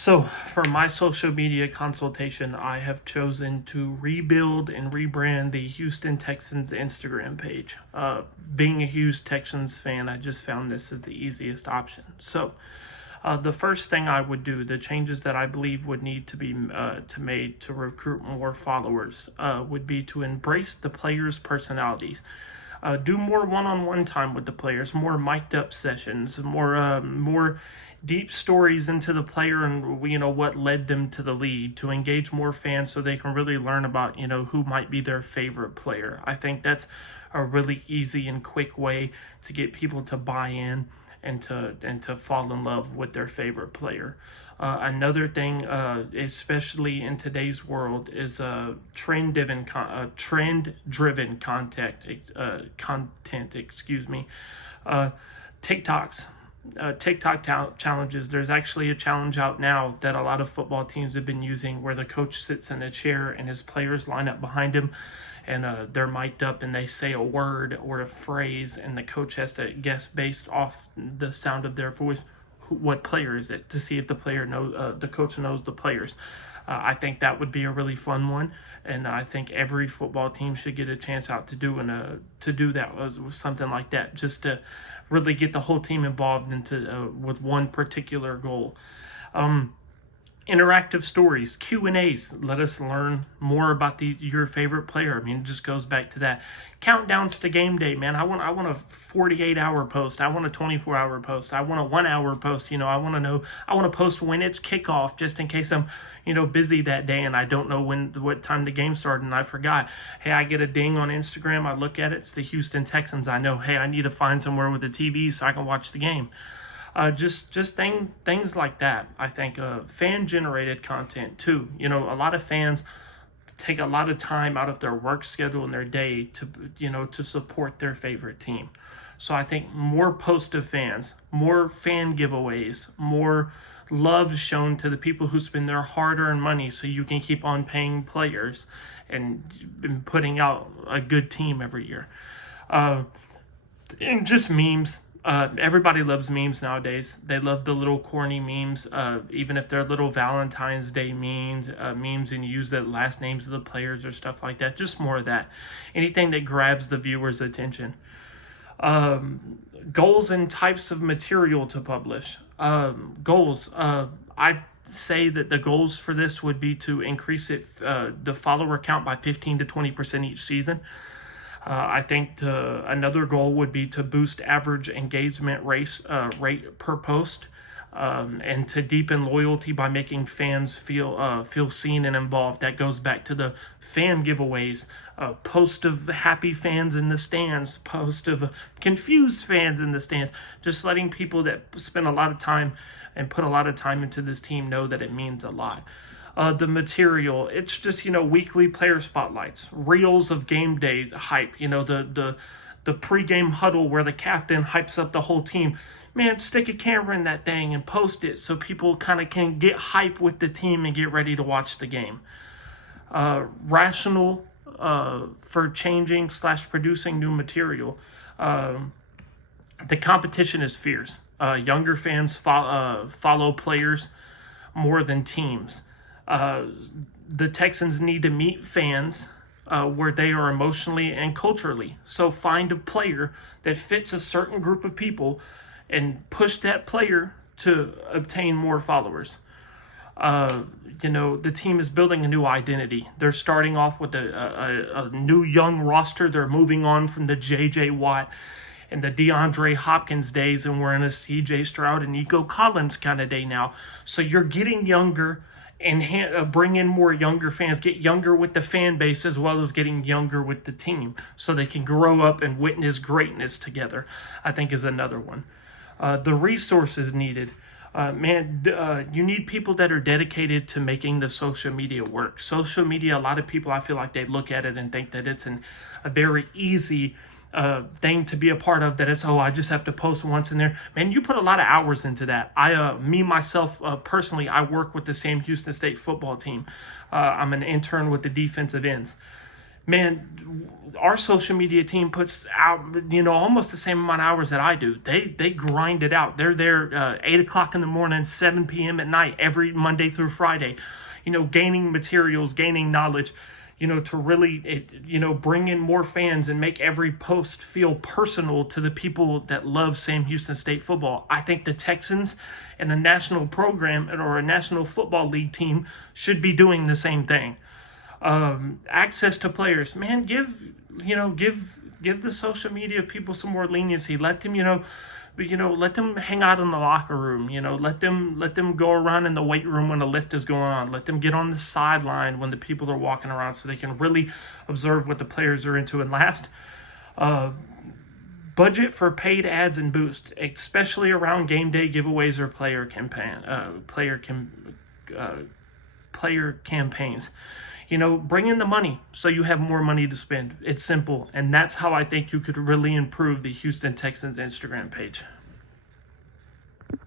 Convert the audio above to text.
So for my social media consultation, I have chosen to rebuild and rebrand the Houston Texans Instagram page. Being a huge Texans fan, I just found this as the easiest option. So the first thing I would do, the changes that I believe would need to be made to recruit more followers, would be to embrace the players' personalities. Do more one-on-one time with the players, more mic'd up sessions, more deep stories into the player and what led them to the league, to engage more fans so they can really learn about who might be their favorite player. I think that's a really easy and quick way to get people to buy in and to fall in love with their favorite player. Another thing, especially in today's world, is trend-driven content. TikToks. TikTok challenges. There's actually a challenge out now that a lot of football teams have been using where the coach sits in a chair and his players line up behind him, and they're mic'd up and they say a word or a phrase, and the coach has to guess based off the sound of their voice what player is it, to see if the coach knows the players. I think that would be a really fun one, and I think every football team should get a chance out to do that with something like that, just to really get the whole team involved with one particular goal. Interactive stories, Q&As, let us learn more about your favorite player. I mean, it just goes back to that. Countdowns to game day, man. I want a 48-hour post. I want a 24-hour post. I want a 1-hour post. I want to post when it's kickoff, just in case I'm busy that day and I don't know what time the game started and I forgot. Hey, I get a ding on Instagram. I look at it. It's the Houston Texans. I know, hey, I need to find somewhere with a TV so I can watch the game. Just things like that. I think fan-generated content too. A lot of fans take a lot of time out of their work schedule and their day to support their favorite team. So I think more posts of fans, more fan giveaways, more love shown to the people who spend their hard-earned money so you can keep on paying players and putting out a good team every year. And just memes. Everybody loves memes nowadays. They love the little corny memes, even if they're little Valentine's Day memes and use the last names of the players or stuff like that. Just more of that. Anything that grabs the viewer's attention. Goals and types of material to publish. Goals. I'd say that the goals for this would be to increase the follower count by 15 to 20% each season. I think another goal would be to boost average engagement rate per post, and to deepen loyalty by making fans feel seen and involved. That goes back to the fan giveaways, post of happy fans in the stands, post of confused fans in the stands. Just letting people that spend a lot of time and put a lot of time into this team know that it means a lot. The material, it's just weekly player spotlights, reels of game day hype, the pregame huddle where the captain hypes up the whole team. Man, stick a camera in that thing and post it so people kind of can get hype with the team and get ready to watch the game. Rational for changing / producing new material. The competition is fierce. Younger fans follow players more than teams. The Texans need to meet fans where they are emotionally and culturally. So find a player that fits a certain group of people and push that player to obtain more followers. The team is building a new identity. They're starting off with a new young roster. They're moving on from the J.J. Watt and the DeAndre Hopkins days, and we're in a C.J. Stroud and Nico Collins kind of day now. So you're getting younger and bring in more younger fans, get younger with the fan base as well as getting younger with the team so they can grow up and witness greatness together, I think is another one. The resources needed. You need people that are dedicated to making the social media work. Social media, a lot of people, I feel like they look at it and think that it's a very easy thing to be a part of, that it's, I just have to post once in there. Man, you put a lot of hours into that. Myself, personally, I work with the same Houston State football team. I'm an intern with the defensive ends. man, our social media team puts out, almost the same amount of hours that I do. They grind it out. They're there 8 o'clock in the morning, 7 p.m. at night, every Monday through Friday, gaining materials, gaining knowledge, to really, bring in more fans and make every post feel personal to the people that love Sam Houston State football. I think the Texans and a national program or a National Football League team should be doing the same thing. Access to players, man, give the social media people some more leniency. Let them, let them hang out in the locker room. Let them go around in the weight room when the lift is going on. Let them get on the sideline when the people are walking around, so they can really observe what the players are into. And last, budget for paid ads and boost, especially around game day giveaways or player campaigns. Bring in the money so you have more money to spend. It's simple. And that's how I think you could really improve the Houston Texans Instagram page.